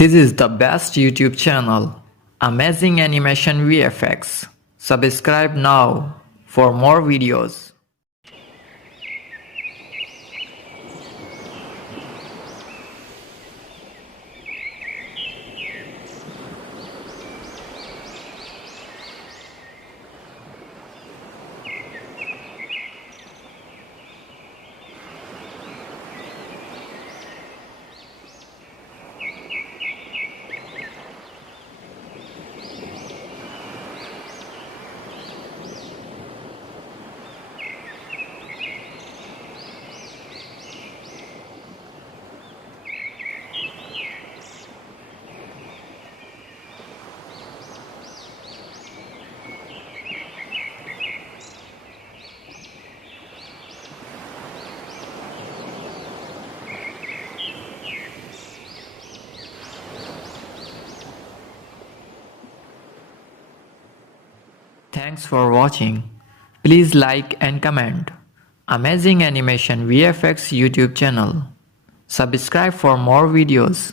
This is the best YouTube channel, Amazing Animation VFX. Subscribe now for more videos. Thanks for watching. Please like and comment. Amazing Animation VFX YouTube channel. Subscribe for more videos.